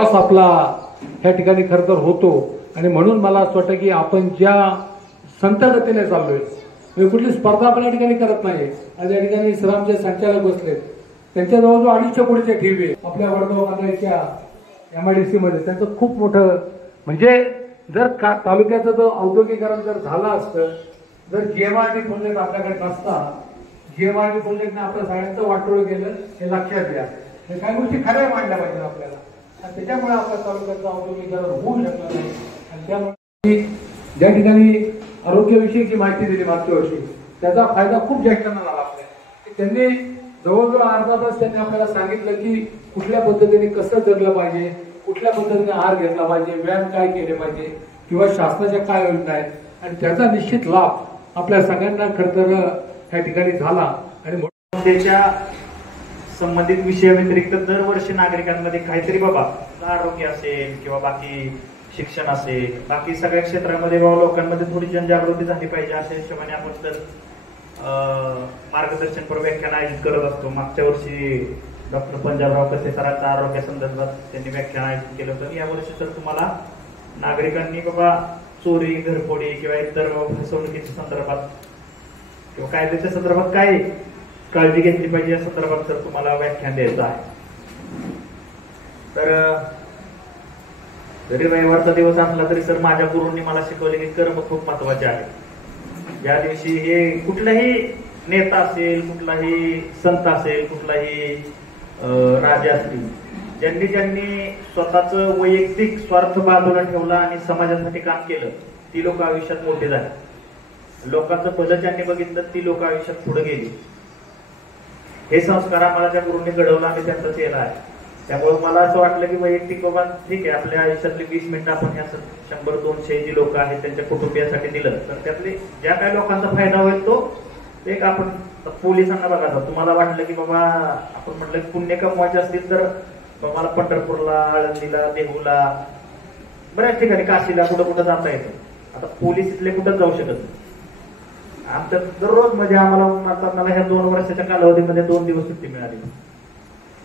आपला ह्या ठिकाणी खरं तर होतो आणि म्हणून मला असं वाटतं की आपण ज्या संत गतीने चाललोय, कुठली स्पर्धा आपण या ठिकाणी करत नाही. आज या ठिकाणी श्रमचे संचालक बसलेत, त्यांच्या जवळजवळ 250 कोटीच्या ठेवी आहे आपल्या वडगाव बांद्राच्या MIDC मध्ये. त्यांचं खूप मोठं म्हणजे जर तालुक्याचं जर औद्योगिकरण जर झालं असतं, जर GMRD प्रोजेक्ट आपल्याकडे नसता, GMRD प्रोजेक्टने आपल्या सगळ्यांचं वाटोळं केलं हे लक्षात घ्या. हे काही गोष्टी खऱ्या मांडल्या पाहिजे आपल्याला, आणि त्याच्यामुळे आपल्या तालुक्याचं औद्योगिकरण होऊ शकलं नाही. आणि त्यामुळे ज्या ठिकाणी आरोग्यविषयीची माहिती दिली मागच्या वर्षी, त्याचा फायदा खूप ज्येष्ठांना झाला आपल्या. त्यांनी जवळजवळ अर्धा तास त्यांनी आपल्याला सांगितलं की कुठल्या पद्धतीने कसं जगलं पाहिजे, कुठल्या पद्धतीने आहार घेतला पाहिजे, व्यायाम काय केले पाहिजे, किंवा शासनाच्या काय योजना आहेत, आणि त्याचा निश्चित लाभ आपल्या सगळ्यांना खरं तर या ठिकाणी झाला. आणि त्याच्या संबंधित विषयाव्यतिरिक्त दरवर्षी नागरिकांमध्ये काहीतरी बाबा आरोग्य असेल किंवा बाकी शिक्षण असेल, बाकी सगळ्या क्षेत्रामध्ये बाबा लोकांमध्ये थोडी जनजागृती झाली पाहिजे अशा हिशोबाने आपण तर मार्गदर्शनपर व्याख्यान आयोजित करत असतो. मागच्या वर्षी डॉक्टर पंजाबराव कसे सरांच्या आरोग्यासंदर्भात त्यांनी व्याख्यान आयोजित केलं होतं. यावर्षी तर तुम्हाला नागरिकांनी बाबा चोरी, घरफोडी किंवा इतर फसवणुकीच्या संदर्भात किंवा कायद्याच्या संदर्भात काय काळजी घेतली पाहिजे या संदर्भात तर तुम्हाला व्याख्यान द्यायचं आहे. तर जरी रविवारचा दिवस असला तरी सर माझ्या गुरूंनी मला शिकवले की कर्म खूप महत्वाचे आहे. या दिवशी हे कुठलाही नेता असेल, कुठलाही संत असेल, कुठलाही राजा असतील, ज्यांनी ज्यांनी स्वतःच वैयक्तिक स्वार्थ बाजूला ठेवला आणि समाजासाठी काम केलं, ती लोक आयुष्यात मोठे झाले. लोकांचं भलं ज्यांनी बघितलं, ती लोक आयुष्यात पुढे गेली. हे संस्कार आम्हाला त्या गुरूंनी घडवलं आणि त्यांचा चेहरा आहे. त्यामुळे मला असं वाटलं की वैयक्तिक बाबा ठीक आहे, आपल्या आयुष्यातली 20 मिनिटं आपण ह्या 100-200 जी लोक आहेत त्यांच्या कुटुंबियासाठी दिलं तर त्यातले ज्या काही लोकांचा फायदा होईल तो एक आपण पोलिसांना बघा. तुम्हाला वाटलं की बाबा आपण म्हटलं पुण्य कमवायचे असतील तर मला पंढरपूरला, आळंदीला, देहूला, बऱ्याच ठिकाणी काशीला कुठं जाता येतं. आता पोलीस इथले कुठं जाऊ शकत नाही. आमच्या दररोज म्हणजे आम्हाला ह्या 2 वर्षाच्या कालावधीमध्ये 2 दिवस सुट्टी मिळाली.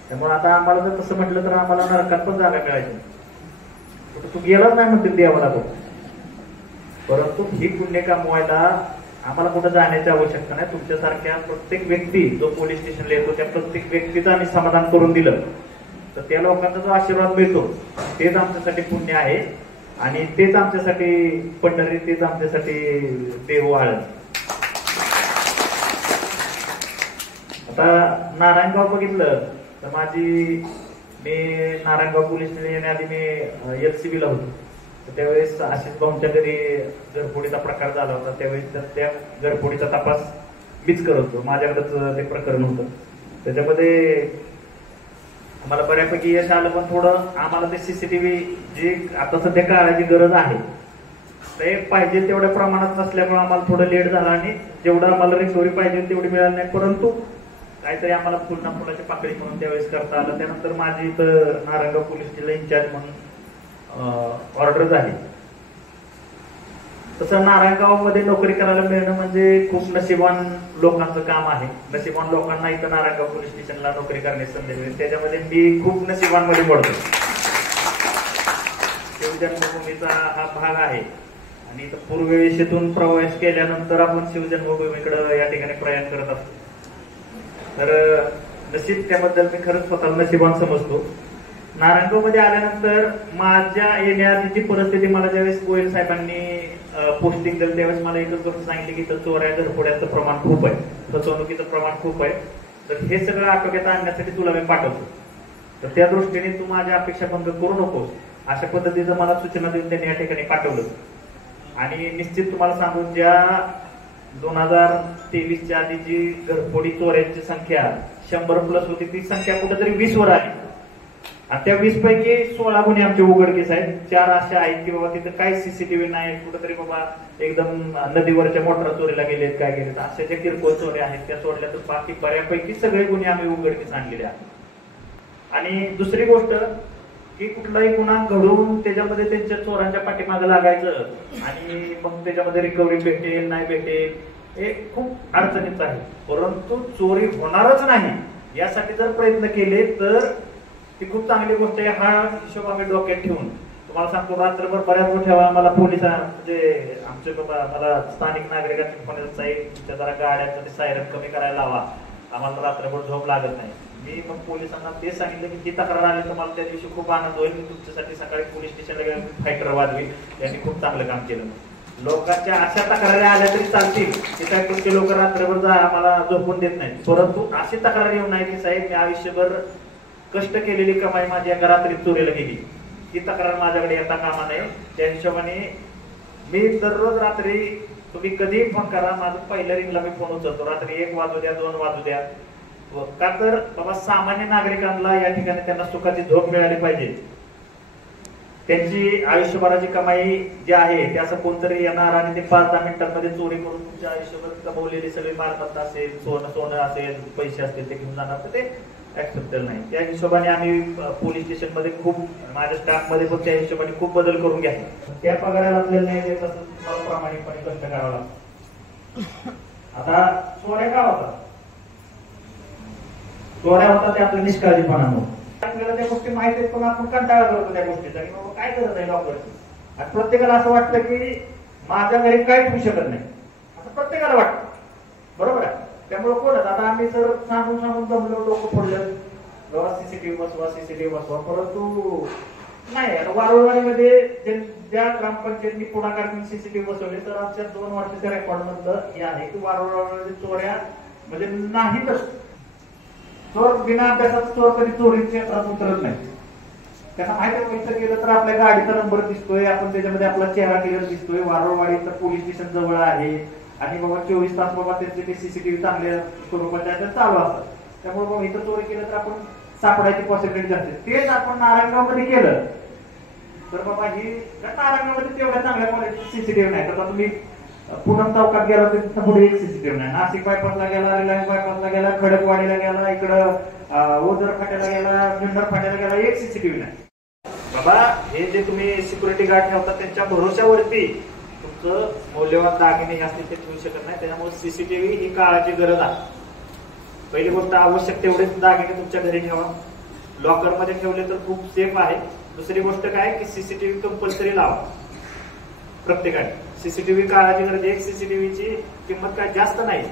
त्यामुळे आता आम्हाला जर तसं म्हटलं तर आम्हाला नरकात पण जागा मिळायची. तू गेलाच नाही म्हणतील देवाला तो, परंतु ही पुण्य कमवायला आम्हाला कुठं जाण्याची आवश्यकता नाही. तुमच्यासारख्या प्रत्येक व्यक्ती जो पोलीस स्टेशनला येतो त्या प्रत्येक व्यक्तीचं आम्ही समाधान करून दिलं तर त्या लोकांचा जो आशीर्वाद मिळतो तेच आमच्यासाठी पुण्य आहे. आणि तेच आमच्यासाठी पंढरी, तेच आमच्यासाठी देहू, आळंद. आता नारायणगाव बघितलं तर मी नारायणगाव पोलीस स्टेशन येण्याआधी मी LCB ला होतो. त्यावेळेस आशिष भाऊंच्या घरी घरफोडीचा प्रकार झाला होता. त्यावेळेस त्या घरफोडीचा तपास मीच करत होतो. माझ्याकडेच ते प्रकरण होतं. त्याच्यामध्ये आम्हाला बऱ्यापैकी यश आलं, पण थोडं आम्हाला ते CCTV जे आता सध्या काळाची गरज आहे ते पाहिजे तेवढ्या प्रमाणात नसल्यामुळे आम्हाला थोडं लेट झालं आणि जेवढं आम्हाला रिकव्हरी पाहिजे तेवढी मिळाली नाही. परंतु काहीतरी आम्हाला फुलाची पाकळी म्हणून त्यावेळेस करता आलं. त्यानंतर माझी इथं नारायणगाव पोलीस जिल्हा इंचार्ज म्हणून ऑर्डर झाली. तसं नारायणगावमध्ये नोकरी करायला मिळणं म्हणजे खूप नशिबान लोकांचं काम आहे. नशिबान लोकांना इथं नारायणगाव पोलीस स्टेशनला नोकरी करण्याची संधी मिळेल. त्याच्यामध्ये मी खूप नशिबांमध्ये पडतो. शिवजन्मभूमीचा हा भाग आहे आणि इथं पूर्वेशीतून प्रवास केल्यानंतर आपण शिवजन्मभूमीकडे या ठिकाणी प्रयाण करत असतो. तर नशीब त्याबद्दल मी खरंच स्वतःला नशिबान समजतो. नारायणगाव मध्ये आल्यानंतर माझ्या येण्याआधीची परिस्थिती मला ज्यावेळेस गोयल साहेबांनी पोस्टिंग दिलं त्यावेळेस मला एकच गोष्ट सांगितली की इथं चोऱ्या, घरफोड्याचं प्रमाण खूप आहे, फसवणुकीचं प्रमाण खूप आहे, तर हे सगळं आटोक्यात आणण्यासाठी तुला मी पाठवतो. तर त्या दृष्टीने तू माझ्या अपेक्षा भंग करू नकोस अशा पद्धतीचं मला सूचना देऊन त्यांनी या ठिकाणी पाठवलं. आणि निश्चित तुम्हाला सांगू, ज्या 2023च्या आधीची घरफोडी चोऱ्यांची संख्या 100+ होती ती संख्या कुठेतरी 20 वर आली. आणि त्या 20 पैकी 16 गुन्हे आमचे उघडकीस आहेत. 4 अशा आहेत की बाबा तिथं काही CCTV नाही, कुठेतरी बाबा एकदम नदीवरच्या मोटरा चोरीला गेलेत, काय गेलेत, अशा ज्या किरकोळ चोऱ्या आहेत त्या सोडल्या तर बाकी बऱ्यापैकी सगळे गुन्हे आम्ही उघडकीस आणलेले आहेत. आणि दुसरी गोष्ट की कुठलाही गुन्हा घडवून त्याच्यामध्ये त्यांच्या चोरांच्या पाठीमागे लागायचं आणि मग त्याच्यामध्ये रिकव्हरी भेटेल नाही भेटेल हे खूप अडचणीचं आहे. परंतु चोरी होणारच नाही यासाठी जर प्रयत्न केले तर ती खूप चांगली गोष्ट आहे. हा हिशोब आम्ही डोक्यात ठेवून तुम्हाला सांगतो, रात्रभर बऱ्याच वेळ ठेवा. मला पोलिस म्हणजे आमचे बाबा मला स्थानिक नागरिकांनी फोन तुमच्या जरा गाड्यांचं सायरन कमी करायला लावा, आम्हाला रात्रभर झोप लागत नाही. मी मग पोलिसांना ते सांगितलं की ती तक्रार आली तर मला त्या दिवशी खूप आनंद होईल, मी तुमच्यासाठी सकाळी पोलीस स्टेशनला गेलो, फायटर वाजवी. त्यांनी खूप चांगलं काम केलं. लोकांच्या अशा तक्रारी आल्या तरी चालतील की काय तुमचे लोक रात्रभर जा आम्हाला झोपून देत नाही, परंतु अशी तक्रार येऊ नये की साहेब मी आयुष्यभर कष्ट केलेली कमाई माझी एका रात्रीत चोरीला गेली, ही तक्रार माझ्याकडे येता कामा नये. त्या हिशोबाने मी दररोज रात्री तुम्ही कधीही फोन करा, माझं पहिल्या रिंगला मी फोन उचलतो. रात्री 1 वाजू द्या, 2 वाजू द्या. का तर बाबा सामान्य नागरिकांना या ठिकाणी त्यांना सुखाची झोप मिळाली पाहिजे. त्यांची आयुष्यभराची कमाई जी आहे ते असं कोणतरी येणार आणि ते 5-10 मिनिटांमध्ये चोरी करून तुमच्या आयुष्यभर कमवलेली सगळी मालमत्ता असेल, सोनं असेल, पैसे असतील ते घेऊन जाणार, तर ते ऍक्सेप्टेबल नाही. त्या हिशोबाने आम्ही पोलीस स्टेशन मध्ये खूप, माझ्या स्टाफ मध्ये पण त्या हिशोबाने खूप बदल करून घ्यायचे. त्या पगाराला आपल्याला नाही देत असं तुम्हाला प्रामाणिकपणे कष्ट करावं लागतं. आता चोऱ्या का होतात? चोऱ्या होतात ते आपल्या निष्काळजीपणामुळे. आपल्याला त्या गोष्टी माहिती आहेत पण आपण कंटाळा करतो त्या गोष्टीचा की बाबा काय करत आहे डॉक्टरची. आणि प्रत्येकाला असं वाटतं की माझ्या घरी काहीच होऊ शकत नाही असं प्रत्येकाला वाटतं, बरोबर आहे. त्यामुळे कोणच आता आम्ही जर सांगून जमलो, लोक पडलं बाबा सीसीटीव्ही बसवा, परंतु नाही. आता वारुळवाडीमध्ये ज्या ग्रामपंचायतनी पुढाकार घेऊन सीसीटीव्ही बसवले तर आमच्या 2 वर्षाच्या रेकॉर्ड मधलं हे आहे की वारुळवाडीमध्ये चोऱ्या म्हणजे नाहीतच. चोर बिना अभ्यासाचा चोर कधी चोरीच्या क्षेत्रात उतरत नाही. त्यांना माहिती व्हायचं गेलं तर आपल्या गाडीचा नंबर दिसतोय, आपण त्याच्यामध्ये आपला चेहरा क्लिअर दिसतोय, वारुळवाडीचं पोलीस स्टेशन जवळ आहे आणि बाबा 24 तास बाबा त्यांचे सीसीटीव्ही चांगल्या स्वरूपाच्या चालू असतात. त्यामुळे बाबा इथं चोरी केलं तर आपण सापडायची पॉसिबिलिटी असते. तेच आपण नारायणगाव मध्ये केलं तर बाबा ही नारायणगावमध्ये तेवढ्या चांगल्या क्वालिटीचे सीसीटीव्ही नाही. तर तुम्ही पूनम चौकात गेला तर तिथं पुढे एक सीसीटीव्ही नाही. नाशिक बायपासला गेला, रिलायन्स बायपासला गेला, खडकवाडीला गेला, इकडं ओझर फाट्याला गेला, जुन्नर फाट्याला गेला, एक सीसीटीव्ही नाही. बाबा हे जे तुम्ही सिक्युरिटी गार्ड ठेवता त्यांच्या भरोश्यावरती तुमचं मौल्यवान दागिने असतील ते ठेवू शकत नाही. त्याच्यामुळे सीसीटीव्ही ही काळाची गरज आहे. पहिली गोष्ट आवश्यक तेवढेच दागिने तुमच्या घरी ठेवा, लॉकर मध्ये ठेवले तर खूप सेफ आहे. दुसरी गोष्ट काय की सीसीटीव्ही कंपल्सरी लावा प्रत्येकाने. सीसीटीव्ही काळाची गरज. एक सीसीटीव्हीची किंमत काय जास्त नाही.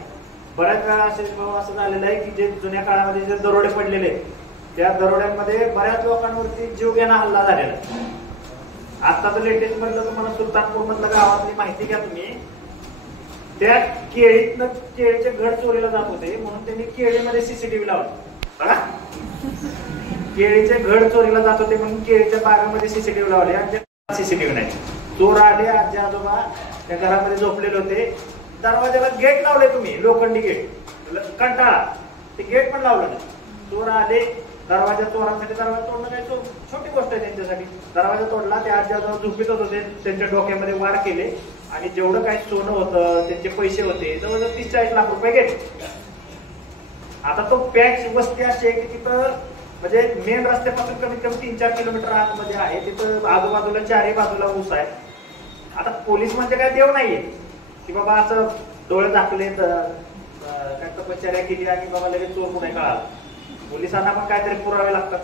बऱ्याच वेळा असं झालेलं आहे की जे जुन्या काळामध्ये जे दरोडे पडलेले आहेत त्या दरोड्यांमध्ये बऱ्याच लोकांवरती जीवघेणा हल्ला झालेला. आता तर लेटेस्ट मधलं तुम्हाला सुलतानपूर मधल्या गावातली माहिती घ्या तुम्ही. त्या केळीतनं केळीचे घड चोरीला जात होते म्हणून त्यांनी केळीमध्ये सीसीटीव्ही लावला. केळीचे घड चोरीला जात होते म्हणून केळीच्या बागामध्ये सीसीटीव्ही लावले आणि सीसीटीव्ही नाही. चोर आले, आजी आजोबा त्या घरामध्ये झोपलेले होते, दरवाजाला गेट लावले तुम्ही, लोखंडी गेट, कंटाळा ते गेट पण लावलं नाही. चोर आले, दरवाजा चोरांसाठी दरवाजा तोडणं काय छोटी गोष्ट आहे त्यांच्यासाठी. दरवाजा तोडला, ते आजी आजोबा झोपीत होते, त्यांच्या डोक्यामध्ये वार केले आणि जेवढं काही सोनं होतं त्यांचे पैसे होते जवळजवळ 30-40 लाख रुपये घेतले. आता तो पॅच वस्ती अशी आहे की तिथं म्हणजे मेन रस्त्यापासून कमीत कमी 3-4 किलोमीटर आतमध्ये आहे. तिथं आजूबाजूला 4ही बाजूला ऊस आहे. आता पोलीस म्हणजे काय देव नाहीये की बाबा असं डोळे दाखले काय तपश्चर्या केली आणि बाबा लगेच चोर पुणे कळाला. पोलिसांना पण काहीतरी पुरावे लागतात,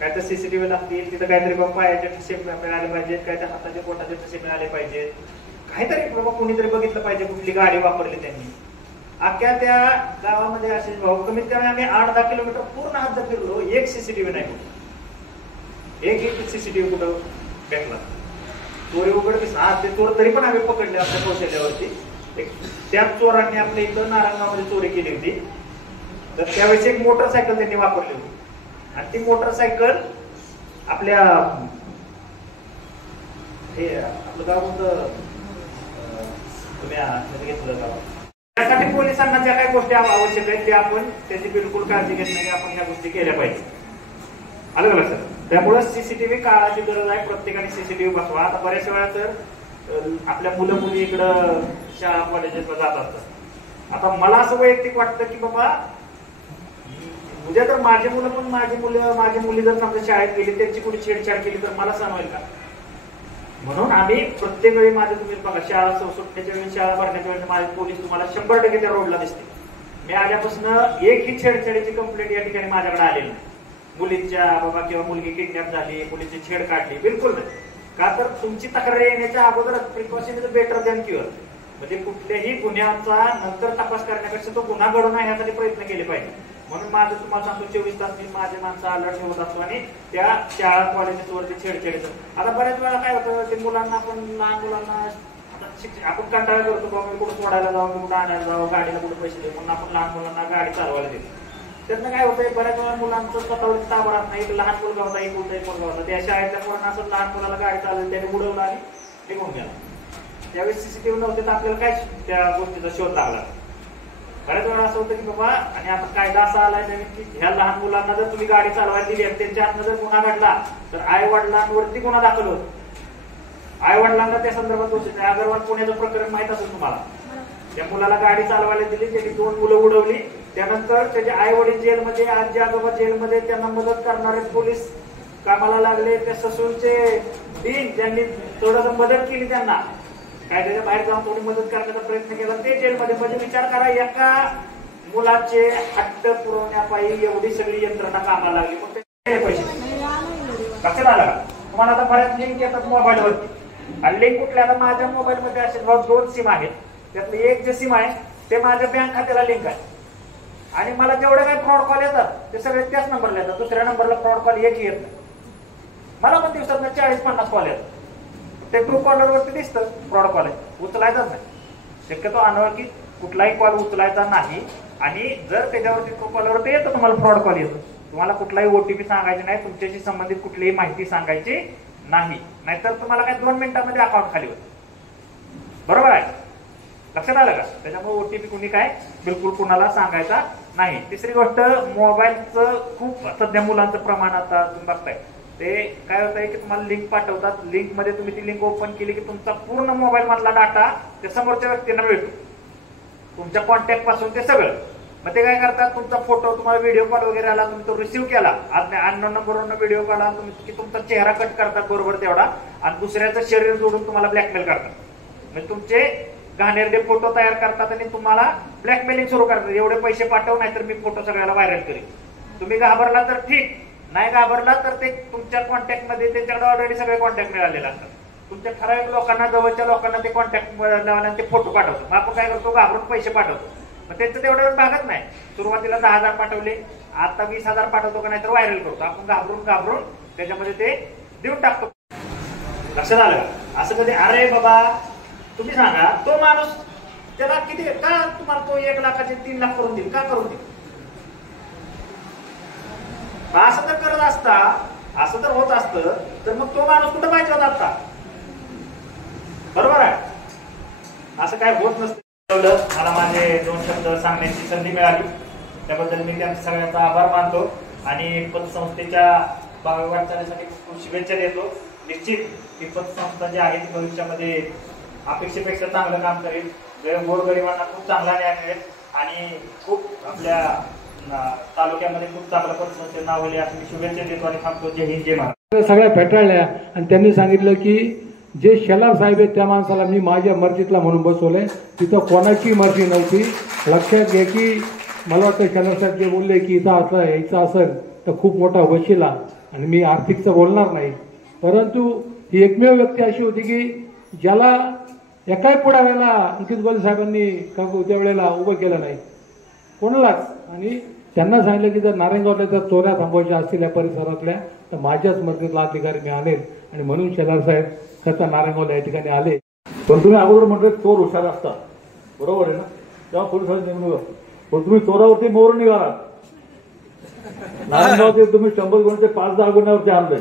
काहीतरी सीसीटीव्ही लागतील, तिथं काहीतरी बाबा पायाचे ठसे मिळाले पाहिजेत, काहीतरी हाताचे बोटाचे ठसे मिळाले पाहिजेत, काहीतरी बाबा कोणीतरी बघितलं पाहिजे कुठली गाडी वापरली त्यांनी. अख्ख्या त्या गावामध्ये असे भाऊ कमीत कमी आम्ही 8-10 किलोमीटर पूर्ण हद्द फिरलो, एक सीसीटीव्ही नाही कुठं, एक सीसीटीव्ही कुठं भेटला. चोरी उघडकीस ते चोर तरी पण आम्ही पकडले आपल्या कौशल्यावरती. त्याच चोरांनी आपल्या इथं नारायणगावमध्ये चोरी केली होती. तर त्यावेळेस एक मोटरसायकल त्यांनी वापरली होती आणि ती मोटरसायकल आपल्या हे आपलं गाव होतं तुम्ही घेतलं गाव. त्यासाठी पोलिसांना ज्या काही गोष्टी आवश्यक आहेत ते आपण त्याची बिलकुल काळजी घेत नाही, आपण ह्या गोष्टी केल्या पाहिजे. आलं का लक्षात? त्यामुळे सीसीटीव्ही काळाची गरज आहे. प्रत्येकाने सीसीटीव्ही बसवा. आता बऱ्याच वेळा तर आपल्या मुलं मुली इकडं शाळा कॉलेजेसला जात असतात. आता मला असं वैयक्तिक वाटतं की बाबा उद्या तर माझी मुलं पण माझी मुली जर समजा शाळेत गेली त्यांची कुठे छेडछाड केली तर मला सण होईल का? म्हणून आम्ही प्रत्येक वेळी माझे तुम्ही बघा शाळा सुटण्याच्या वेळी शाळा भरण्याच्या वेळी माझे पोलीस तुम्हाला 100% त्या रोडला दिसते. मी आल्यापासून एकही छेडछाडीची कंप्लेंट या ठिकाणी माझ्याकडे आलेली नाही. मुलींच्या बाबा किंवा मुलगी किडनॅप झाली, मुलीची छेड काढली, बिलकुल नाही. का तर तुमची तक्रार येण्याच्या अगोदरच precaution is better than cure. म्हणजे कुठल्याही गुन्ह्याचा नंतर तपास करण्यापेक्षा तो गुन्हा घडू नये यासाठी प्रयत्न केले पाहिजे. म्हणून माझं तुम्हाला सांगतो 24 तास मी माझे माणसं अलर्ट ठेवत असतो आणि त्या शाळा कॉलेजेस वरती छेडछेड. आता बऱ्याच वेळा काय होतं, ते मुलांना आपण लहान मुलांना आपण कंटाळा करतो बाबा मी कुठं सोडायला जाऊ, कुठं आणायला जाऊ, गाडीला कुठं पैसे देऊ, म्हणून आपण लहान मुलांना गाडी चालवायला देतो. त्यातनं काय होतंय, बऱ्याच वेळा मुलांचं स्वतःवरती ताबा राहत नाही. एक लहान मुलगा होता, एक मुलगा होता, त्या शाळेतल्या पोरांना असं लहान मुलाला गाडी चालवली, त्याने उडवलं आणि निघून गेला. त्यावेळेस सीसीटीव्ही नव्हते तर आपल्याला काय त्या गोष्टीचा शोध लागला. बऱ्याच वेळा असं होतं की बाबा, आणि आता कायदा असा आलाय नवीन की ह्या लहान मुलांना जर तुम्ही गाडी चालवायला दिली आणि त्यांच्या हातनं जर गुन्हा घडला तर आई वडिलांवरती गुन्हा दाखल होतो. आई वडिलांना त्या संदर्भात दोष आहे. अगरवाल पुण्याचं प्रकरण माहित असेल तुम्हाला. त्या मुलाला गाडी चालवायला दिली, त्यांनी 2 मुलं उडवली, त्यानंतर त्याचे आई वडील जेलमध्ये, आजी आजोबा जेलमध्ये, त्यांना मदत करणारे पोलीस कामाला लागले. त्या ससूनचे डीन ज्यांनी थोडंसं मदत केली त्यांना, कायद्याच्या बाहेर जाऊन थोडी मदत करण्याचा प्रयत्न केला, ते जेलमध्ये. म्हणजे विचार करा, एका मुलाचे हट्ट पुरवण्यापायी एवढी सगळी यंत्रणा कामाला लागली. पण ते पैसे लक्षात आलं का तुम्हाला? आता बऱ्याच लिंक येतात मोबाईलवरती, आणि लिंक कुठल्या, आता माझ्या मोबाईलमध्ये असे 2 सिम आहेत. त्यातलं एक जे सिम आहे ते माझ्या बँक खात्याला लिंक आहे, आणि मला जेवढे काही फ्रॉड कॉल येतात ते सगळे त्याच नंबरला येतात. दुसऱ्या नंबरला फ्रॉड कॉल एकही येत नाही. मला पण दिवसात 40-50 कॉल येतात. ते ट्रू कॉलर वरती दिसतं फ्रॉड कॉल आहे, उचलायचाच नाही. शक्यतो अनोळखी कुठलाही कॉल उचलायचा नाही. आणि जर त्याच्यावरती ट्रू कॉलरवरती येतं तुम्हाला फ्रॉड कॉल येतो, तुम्हाला कुठलाही ओटीपी सांगायचे नाही, तुमच्याशी संबंधित कुठलीही माहिती सांगायची नाही, नाहीतर तुम्हाला काय 2 मिनिटांमध्ये अकाउंट खाली होतं. बरोबर आहे, लक्षात आलं का? त्याच्यामुळे ओटीपी कुणी काय बिलकुल कुणाला सांगायचा नाही. तिसरी गोष्ट, मोबाईलचं खूप सध्या मुलांचं प्रमाण आता तुम्ही बघताय. ते काय होत आहे की तुम्हाला लिंक पाठवतात, लिंक मध्ये तुम्ही ती लिंक ओपन केली की तुमचा पूर्ण मोबाईल मधला डाटा त्या समोरच्या व्यक्तींना मिळतो, तुमच्या कॉन्टॅक्ट पासून ते सगळं. मग ते काय करतात, तुमचा फोटो, तुम्हाला व्हिडिओ कॉल वगैरे आला, तुम्ही तो रिसिव्ह केला, अननोन नंबरवरून व्हिडिओ कॉल आला की तुमचा चेहरा कट करतात बरोबर तेवढा, आणि दुसऱ्याचं शरीर जोडून तुम्हाला ब्लॅकमेल करतात. म्हणजे तुमचे घाणेरडे फोटो तयार करतात आणि तुम्हाला ब्लॅकमेलिंग सुरू करतात. एवढे पैसे पाठव, नाहीतर मी फोटो सगळ्याला व्हायरल करेन. तुम्ही घाबरला तर ठीक, नाही घाबरला तर ते तुमच्या कॉन्टॅक्ट मध्ये, त्यांच्याकडे ऑलरेडी सगळे कॉन्टॅक्ट मिळालेले असतात. तुमच्या ठराविक लोकांना, जवळच्या लोकांना ते कॉन्टॅक्ट लावल्याने ते फोटो पाठवतो. मग आपण काय करतो, घाबरून पैसे पाठवतो. मग त्यांचं तेवढं भागत नाही. सुरुवातीला 10,000 पाठवले, आता 20,000 पाठवतो का नाही तर व्हायरल करतो. आपण घाबरून त्याच्यामध्ये ते देऊन टाकतो. लक्षात आलं? असं कधी, अरे बाबा तुम्ही सांगा, तो माणूस त्याला किती, का तुम्हाला तो 1 लाखाचे 3 लाख करून देईल, का करून देईल? असं जर करत असता, असं जर होत असतं तर मग तो माणूस कुठं पाहिजे होता आता? बरोबर आहे, असं काय होत नसतं. मला माझे 2 शब्द सांगण्याची संधी मिळाली, त्याबद्दल मी त्यांचा सगळ्यांचा आभार मानतो आणि पतसंस्थेच्या भावी वाटचालीसाठी खूप शुभेच्छा देतो. निश्चित ही पतसंस्था जी आहे ती भविष्यामध्ये अपेक्षेपेक्षा चांगलं काम करेल, गोरगरिबांना खूप चांगला न्याय मिळेल आणि खूप आपल्या तालुक्यामध्ये खूप चांगलं पतसंस्थेचं नाव होईल अशी शुभेच्छा देतो आणि थांबतो. जय हिंद, जय महाराष्ट्र. सगळ्या फेटाळल्या आणि त्यांनी सांगितलं की जे शेलार साहेब आहेत त्या माणसाला मी माझ्या मर्जीतला म्हणून बसवलंय, तिथं कोणाची मर्जी नव्हती. लक्षात घ्या की मला वाटतं शेलार साहेब जे बोलले की इथं असं यायचं असेल तर खूप मोठा वशिला, आणि मी आर्थिकचं बोलणार नाही, परंतु ही एकमेव व्यक्ती अशी होती की ज्याला एकाही पुढाऱ्याला अंकित गोले साहेबांनी त्यावेळेला उभं केलं नाही कोणालाच. आणि त्यांना सांगितलं की जर नारायणगावला जर चोऱ्या थांबवायच्या असतील या परिसरातल्या तर माझ्याच मर्जीतला अधिकारी मी आणेल, आणि म्हणून शेलार साहेब खता नारायणगावला या ठिकाणी आले. पण तुम्ही अगोदर म्हटलं चोर हुशार असतात, बरोबर आहे ना, तेव्हा पोलिसांची नेमणूक असते. पण तुम्ही चोरावरती मोर निघाला, नारायणगावचे तुम्ही 100 गुन्ह्याचे 5-10 गुन्ह्यावरती आणलंय,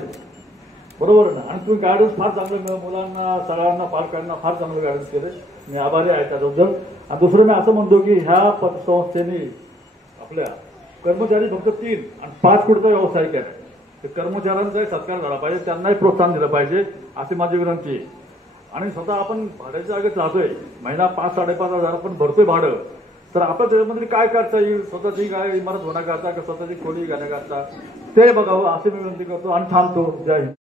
बरोबर आहे ना. आणि तुम्ही गायडन्स फार चांगलं, मुलांना, सगळ्यांना, पालकांना फार चांगलं गायडन्स केलं, मी आभारी आहे त्याबद्दल. आणि दुसरं मी असं म्हणतो की ह्या पतसंस्थेने आपल्या कर्मचारी फक्त 3 आणि 5 कोटीचा व्यावसायिक आहे, ते कर्मचाऱ्यांचाही सत्कार झाला पाहिजे, त्यांनाही प्रोत्साहन दिलं पाहिजे अशी माझी विनंती आहे. आणि स्वतः आपण भाड्याच्या जागेत राहतोय, महिना 5-5.5 हजार आपण भरतोय भाडं, तर आपण त्याच्यामध्ये काय करता येईल, स्वतःची काय इमारत होण्याकरता किंवा स्वतःची खोली घेण्याकरता ते बघावं अशी मी विनंती करतो आणि थांबतो. जय हिंद.